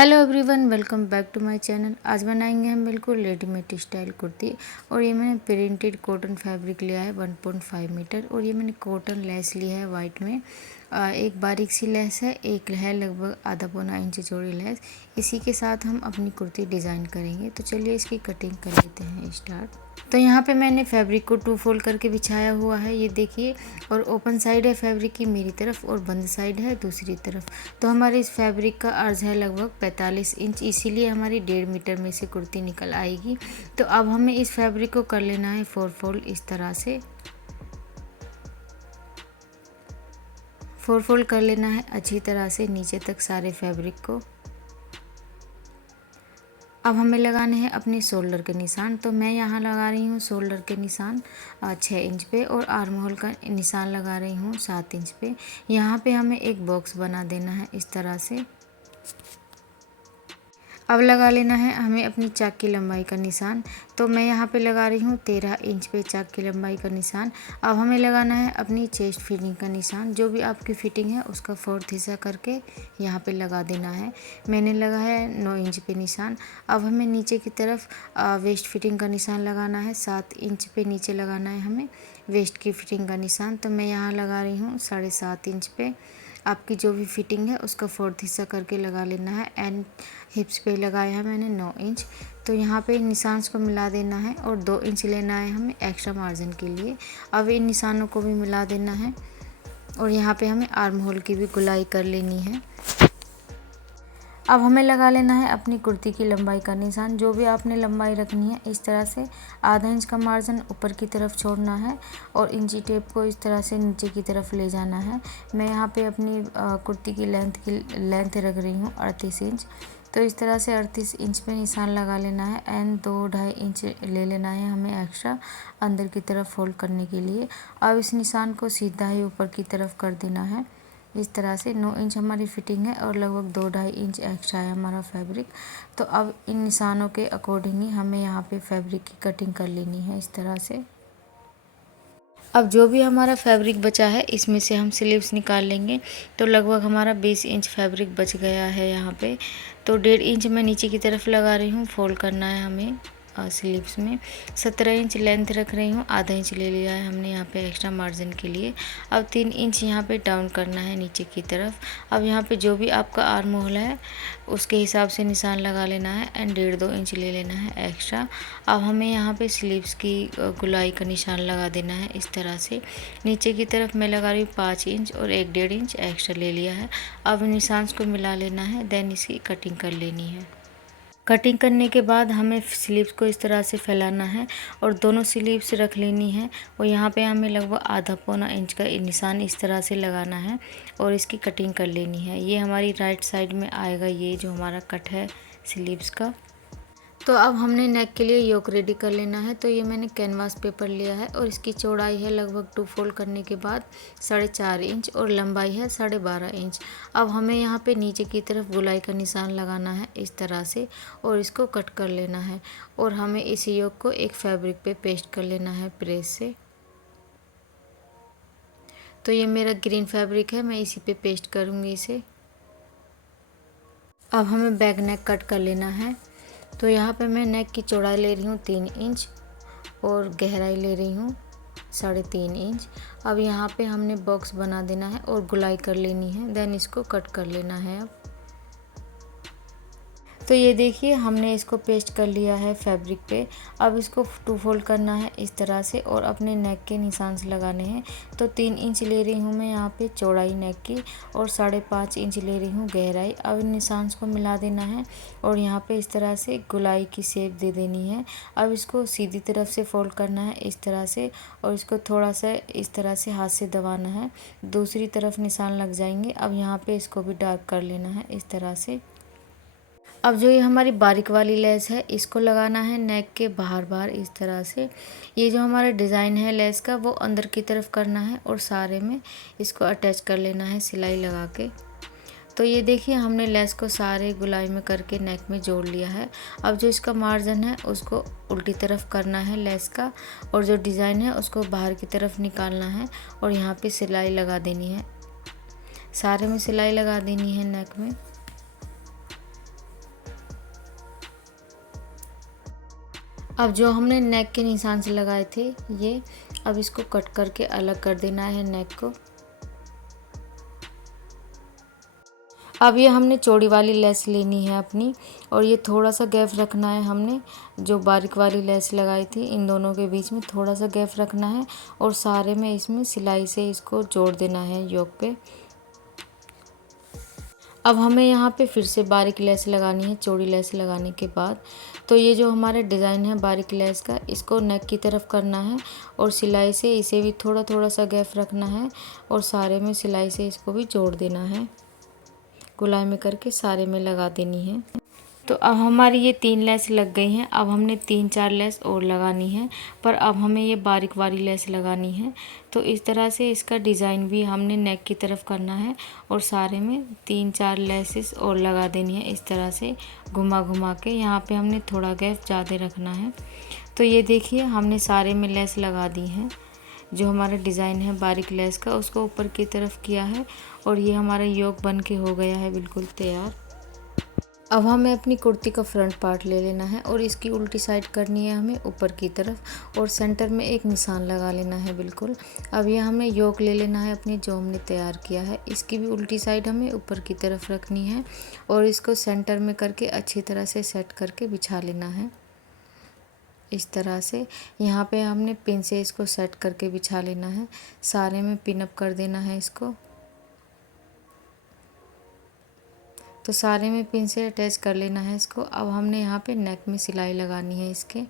Hello everyone, welcome back to my channel. आज बनाएंगे हम बिल्कुल रेडीमेड स्टाइल कुर्ती। और ये मैंने प्रिंटेड कॉटन फैब्रिक लिया है 1.5 मीटर। और ये मैंने कॉटन लेस लिया है वाइट में। एक बारीक सी लेस है, एक है लगभग आधा पौना इंच चौड़ी लेस। इसी के साथ हम अपनी कुर्ती डिज़ाइन करेंगे। तो चलिए इसकी कटिंग कर लेते हैं स्टार्ट। तो यहाँ पे मैंने फैब्रिक को 2 फोल्ड करके बिछाया हुआ है, ये देखिए। और ओपन साइड है फैब्रिक की मेरी तरफ और बंद साइड है दूसरी तरफ। तो हमारे इस फैब्रिक का अर्ज है लगभग 45 इंच, इसीलिए हमारी 1.5 मीटर में से कुर्ती निकल आएगी। तो अब हमें इस फैब्रिक को कर लेना है 4 फोल्ड इस तरह से। 4 फोल्ड कर लेना है अच्छी तरह से नीचे तक सारे फैब्रिक को। अब हमें लगाने हैं अपने शोल्डर के निशान। तो मैं यहाँ लगा रही हूँ शोल्डर के निशान 6 इंच पे और आर्म होल का निशान लगा रही हूँ 7 इंच पे। यहाँ पे हमें एक बॉक्स बना देना है इस तरह से। अब लगा लेना है हमें अपनी चाक की लंबाई का निशान। तो मैं यहाँ पे लगा रही हूँ 13 इंच पे चाक की लंबाई का निशान। अब हमें लगाना है अपनी चेस्ट फिटिंग का निशान। जो भी आपकी फिटिंग है उसका 4th हिस्सा करके यहाँ पे लगा देना है। मैंने लगाया है 9 इंच पे निशान। अब हमें नीचे की तरफ वेस्ट फिटिंग का निशान लगाना है। 7 इंच पे नीचे लगाना है हमें वेस्ट की फिटिंग का निशान। तो मैं यहाँ लगा रही हूँ 7.5 इंच पे। आपकी जो भी फिटिंग है उसका 4th हिस्सा करके लगा लेना है। एंड हिप्स पे लगाया है मैंने 9 इंच। तो यहाँ पे निशान को मिला देना है और 2 इंच लेना है हमें एक्स्ट्रा मार्जिन के लिए। अब इन निशानों को भी मिला देना है और यहाँ पे हमें आर्म होल की भी गुलाई कर लेनी है। अब हमें लगा लेना है अपनी कुर्ती की लंबाई का निशान। जो भी आपने लंबाई रखनी है इस तरह से आधा इंच का मार्जिन ऊपर की तरफ छोड़ना है और इंची टेप को इस तरह से नीचे की तरफ ले जाना है। मैं यहाँ पे अपनी कुर्ती की लेंथ रख रही हूँ 38 इंच। तो इस तरह से 38 इंच पे निशान लगा लेना है एंड 2-2.5 इंच ले लेना है हमें एक्स्ट्रा अंदर की तरफ फोल्ड करने के लिए। अब इस निशान को सीधा ही ऊपर की तरफ कर देना है इस तरह से। 9 इंच हमारी फिटिंग है और लगभग 2-2.5 इंच एक्स्ट्रा है हमारा फैब्रिक। तो अब इन निशानों के अकॉर्डिंग ही हमें यहाँ पे फैब्रिक की कटिंग कर लेनी है इस तरह से। अब जो भी हमारा फैब्रिक बचा है इसमें से हम स्लीव्स निकाल लेंगे। तो लगभग हमारा 20 इंच फैब्रिक बच गया है यहाँ पे। तो 1.5 इंच मैं नीचे की तरफ लगा रही हूँ, फोल्ड करना है हमें स्लीव्स में। 17 इंच लेंथ रख रही हूँ, आधा इंच ले लिया है हमने यहाँ पे एक्स्ट्रा मार्जिन के लिए। अब 3 इंच यहाँ पे डाउन करना है नीचे की तरफ। अब यहाँ पे जो भी आपका आर्म होल है उसके हिसाब से निशान लगा लेना है एंड 1.5-2 इंच ले लेना है एक्स्ट्रा। अब हमें यहाँ पे स्लीव्स की गुलाई का निशान लगा देना है इस तरह से। नीचे की तरफ मैं लगा रही हूँ 5 इंच और 1-1.5 इंच एक्स्ट्रा ले लिया है। अब निशान को मिला लेना है, देन इसकी कटिंग कर लेनी है। कटिंग करने के बाद हमें स्लीव्स को इस तरह से फैलाना है और दोनों स्लीव्स रख लेनी है। और यहाँ पे हमें लगभग आधा पौना इंच का निशान इस तरह से लगाना है और इसकी कटिंग कर लेनी है। ये हमारी राइट साइड में आएगा, ये जो हमारा कट है स्लीव्स का। तो अब हमने नेक के लिए योक रेडी कर लेना है। तो ये मैंने कैनवास पेपर लिया है और इसकी चौड़ाई है लगभग 2 फोल्ड करने के बाद 4.5 इंच और लंबाई है 12.5 इंच। अब हमें यहाँ पे नीचे की तरफ गुलाई का निशान लगाना है इस तरह से और इसको कट कर लेना है। और हमें इस योक को एक फैब्रिक पे पेस्ट कर लेना है प्रेस से। तो ये मेरा ग्रीन फैब्रिक है, मैं इसी पे पेस्ट करूँगी इसे। अब हमें बैक नेक कट कर लेना है। तो यहाँ पे मैं नेक की चौड़ाई ले रही हूँ 3 इंच और गहराई ले रही हूँ 3.5 इंच। अब यहाँ पे हमने बॉक्स बना देना है और गुलाई कर लेनी है, देन इसको कट कर लेना है। अब तो ये देखिए हमने इसको पेस्ट कर लिया है फैब्रिक पे। अब इसको 2 फोल्ड करना है इस तरह से और अपने नेक के निशान से लगाने हैं। तो 3 इंच ले रही हूँ मैं यहाँ पे चौड़ाई नेक की और 5.5 इंच ले रही हूँ गहराई। अब इन निशान को मिला देना है और यहाँ पे इस तरह से गुलाई की शेप दे देनी है। अब इसको सीधी तरफ से फोल्ड करना है इस तरह से और इसको थोड़ा सा इस तरह से हाथ से दबाना है, दूसरी तरफ निशान लग जाएंगे। अब यहाँ पे इसको भी डार्क कर लेना है इस तरह से। अब जो ये हमारी बारीक वाली लेस है इसको लगाना है नेक के बाहर बाहर इस तरह से। ये जो हमारा डिज़ाइन है लेस का वो अंदर की तरफ करना है और सारे में इसको अटैच कर लेना है सिलाई लगा के। तो ये देखिए हमने लेस को सारे गुलाई में करके नेक में जोड़ लिया है। अब जो इसका मार्जिन है उसको उल्टी तरफ करना है लेस का और जो डिज़ाइन है उसको बाहर की तरफ निकालना है और यहाँ पे सिलाई लगा देनी है, सारे में सिलाई लगा देनी है नेक में। अब जो हमने नेक के निशान से लगाए थे ये, अब इसको कट करके अलग कर देना है नेक को। अब ये हमने चौड़ी वाली लेस लेनी है अपनी, और ये थोड़ा सा गैप रखना है। हमने जो बारीक वाली लेस लगाई थी इन दोनों के बीच में थोड़ा सा गैप रखना है, और सारे में इसमें सिलाई से इसको जोड़ देना है योक पे। अब हमें यहाँ पे फिर से बारीक लेस लगानी है चौड़ी लेस लगाने के बाद। तो ये जो हमारा डिज़ाइन है बारीक लेस का, इसको नेक की तरफ करना है और सिलाई से इसे भी थोड़ा थोड़ा सा गैप रखना है, और सारे में सिलाई से इसको भी जोड़ देना है। गोलाई में करके सारे में लगा देनी है। तो अब हमारी ये 3 लेस लग गई हैं। अब हमने 3-4 लेस और लगानी है, पर अब हमें ये बारीक वाली लेस लगानी है। तो इस तरह से इसका डिज़ाइन भी हमने नेक की तरफ करना है, और सारे में 3-4 लेसेस और लगा देनी है इस तरह से घुमा घुमा के। यहाँ पे हमने थोड़ा गैप ज़्यादा रखना है। तो ये देखिए हमने सारे में लेस लगा दी हैं। जो हमारा डिज़ाइन है बारीक लेस का उसको ऊपर की तरफ किया है, और ये हमारा योक बन के हो गया है बिल्कुल तैयार। अब हमें अपनी कुर्ती का फ्रंट पार्ट ले लेना है, और इसकी उल्टी साइड करनी है हमें ऊपर की तरफ, और सेंटर में एक निशान लगा लेना है बिल्कुल। अब ये हमें योक ले लेना है अपनी जो हमने तैयार किया है, इसकी भी उल्टी साइड हमें ऊपर की तरफ रखनी है, और इसको सेंटर में करके अच्छी तरह से सेट करके बिछा लेना है इस तरह से। यहाँ पे हमने पिन से इसको सेट करके बिछा लेना है, सारे में पिन अप कर देना है इसको। तो सारे में पिन से अटैच कर लेना है इसको। अब हमने यहाँ पे नेक में सिलाई लगानी है इसके,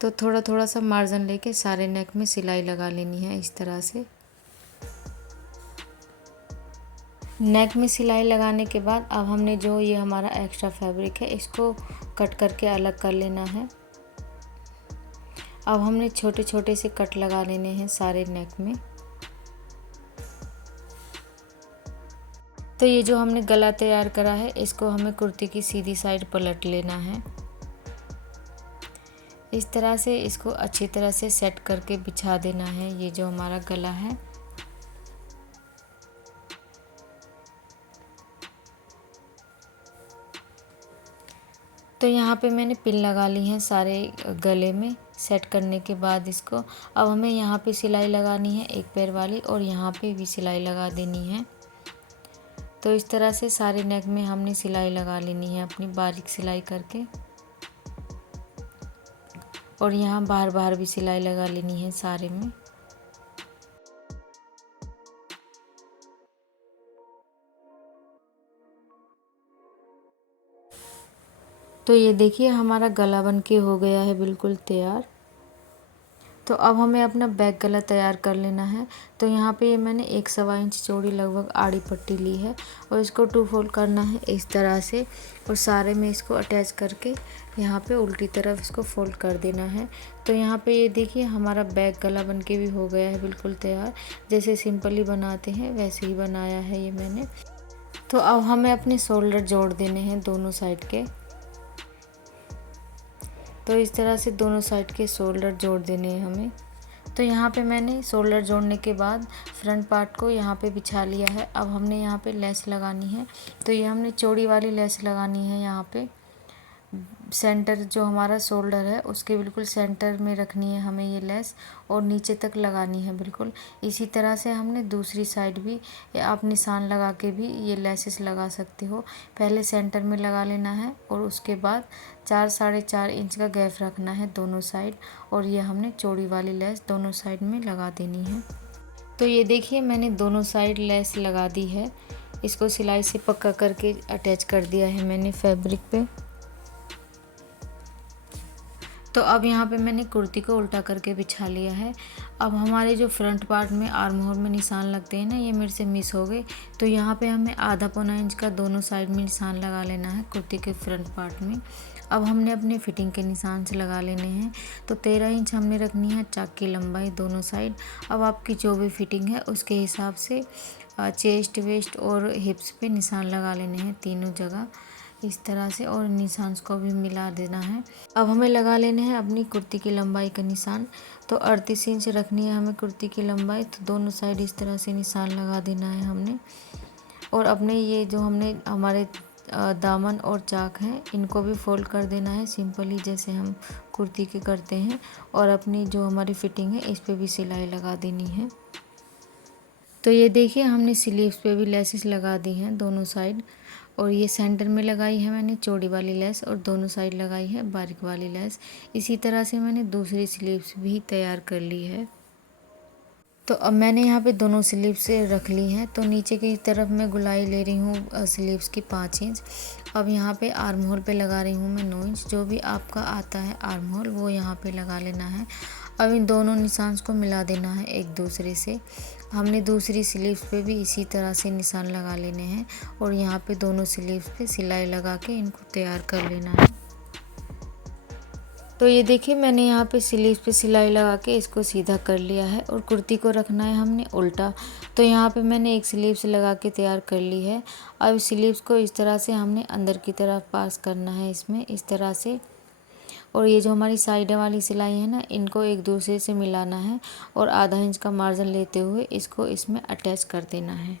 तो थोड़ा थोड़ा सा मार्जिन लेके सारे नेक में सिलाई लगा लेनी है इस तरह से। नेक में सिलाई लगाने के बाद अब हमने जो ये हमारा एक्स्ट्रा फैब्रिक है इसको कट करके अलग कर लेना है। अब हमने छोटे छोटे से कट लगा लेने हैं सारे नेक में। तो ये जो हमने गला तैयार करा है इसको हमें कुर्ती की सीधी साइड पलट लेना है इस तरह से। इसको अच्छी तरह से सेट करके बिछा देना है ये जो हमारा गला है। तो यहाँ पे मैंने पिन लगा ली है सारे गले में सेट करने के बाद इसको। अब हमें यहाँ पे सिलाई लगानी है एक पैर वाली, और यहाँ पे भी सिलाई लगा देनी है। तो इस तरह से सारे नेक में हमने सिलाई लगा लेनी है अपनी बारीक सिलाई करके, और यहाँ बाहर बाहर भी सिलाई लगा लेनी है सारे में। तो ये देखिए हमारा गला बन के हो गया है बिल्कुल तैयार। तो अब हमें अपना बैक गला तैयार कर लेना है। तो यहाँ पे ये मैंने 1 इंच चौड़ी लगभग आड़ी पट्टी ली है, और इसको 2 फोल्ड करना है इस तरह से, और सारे में इसको अटैच करके यहाँ पे उल्टी तरफ इसको फोल्ड कर देना है। तो यहाँ पे ये देखिए हमारा बैक गला बन के भी हो गया है बिल्कुल तैयार। जैसे सिंपली बनाते हैं वैसे ही बनाया है ये मैंने। तो अब हमें अपने शोल्डर जोड़ देने हैं दोनों साइड के। तो इस तरह से दोनों साइड के शोल्डर जोड़ देने हैं हमें। तो यहाँ पे मैंने शोल्डर जोड़ने के बाद फ्रंट पार्ट को यहाँ पे बिछा लिया है। अब हमने यहाँ पे लेस लगानी है। तो ये हमने चौड़ी वाली लेस लगानी है यहाँ पे। सेंटर जो हमारा शोल्डर है उसके बिल्कुल सेंटर में रखनी है हमें ये लेस, और नीचे तक लगानी है बिल्कुल। इसी तरह से हमने दूसरी साइड भी आप निशान लगा के भी ये लेसेस लगा सकते हो। पहले सेंटर में लगा लेना है, और उसके बाद 4-4.5 इंच का गैप रखना है दोनों साइड, और ये हमने चौड़ी वाली लेस दोनों साइड में लगा देनी है। तो ये देखिए मैंने दोनों साइड लेस लगा दी है। इसको सिलाई से पक्का करके अटैच कर दिया है मैंने फैब्रिक पे। तो अब यहाँ पे मैंने कुर्ती को उल्टा करके बिछा लिया है। अब हमारे जो फ्रंट पार्ट में आर्म होल में निशान लगते हैं ना, ये मेरे से मिस हो गए। तो यहाँ पे हमें आधा पौना इंच का दोनों साइड में निशान लगा लेना है कुर्ती के फ्रंट पार्ट में। अब हमने अपनी फिटिंग के निशान से लगा लेने हैं। तो 13 इंच हमने रखनी है चाक की लंबाई दोनों साइड। अब आपकी जो भी फिटिंग है उसके हिसाब से चेस्ट वेस्ट और हिप्स पे निशान लगा लेने हैं तीनों जगह इस तरह से, और निशान को भी मिला देना है। अब हमें लगा लेने हैं अपनी कुर्ती की लंबाई का निशान। तो 38 इंच रखनी है हमें कुर्ती की लंबाई। तो दोनों साइड इस तरह से निशान लगा देना है हमने। और अपने ये जो हमने हमारे दामन और चाक है इनको भी फोल्ड कर देना है सिंपली जैसे हम कुर्ती के करते हैं। और अपनी जो हमारी फिटिंग है इस पे भी सिलाई लगा देनी है। तो ये देखिए हमने स्लीव्स पे भी लेसेस लगा दी हैं दोनों साइड। और ये सेंटर में लगाई है मैंने चौड़ी वाली लेस और दोनों साइड लगाई है बारीक वाली लेस। इसी तरह से मैंने दूसरी स्लीव्स भी तैयार कर ली है। तो अब मैंने यहाँ पे दोनों स्लीव्स रख ली हैं। तो नीचे की तरफ मैं गुलाई ले रही हूँ स्लीव्स की 5 इंच। अब यहाँ पे आर्म होल पे लगा रही हूँ मैं 9 इंच। जो भी आपका आता है आर्म होल वो यहाँ पे लगा लेना है। अब इन दोनों निशान को मिला देना है एक दूसरे से। हमने दूसरी स्लीव्स पे भी इसी तरह से निशान लगा लेने हैं और यहाँ पे दोनों स्लीव्स पे सिलाई लगा के इनको तैयार कर लेना है। तो ये देखिए मैंने यहाँ पे स्लीव्स पे सिलाई लगा के इसको सीधा कर लिया है और कुर्ती को रखना है हमने उल्टा। तो यहाँ पे मैंने एक स्लीव्स लगा के तैयार कर ली है। अब स्लीव्स को इस तरह से हमने अंदर की तरफ पास करना है इसमें इस तरह से। और ये जो हमारी साइड वाली सिलाई है ना इनको एक दूसरे से मिलाना है और आधा इंच का मार्जिन लेते हुए इसको इसमें अटैच कर देना है।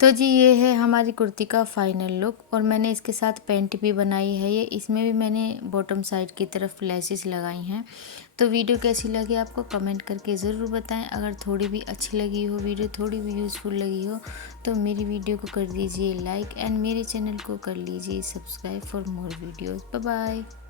तो जी ये है हमारी कुर्ती का फाइनल लुक। और मैंने इसके साथ पैंट भी बनाई है ये। इसमें भी मैंने बॉटम साइड की तरफ लेसेस लगाई हैं। तो वीडियो कैसी लगी आपको कमेंट करके ज़रूर बताएं। अगर थोड़ी भी अच्छी लगी हो वीडियो थोड़ी भी यूज़फुल लगी हो तो मेरी वीडियो को कर दीजिए लाइक एंड मेरे चैनल को कर लीजिए subscribe for more videos. Bye bye.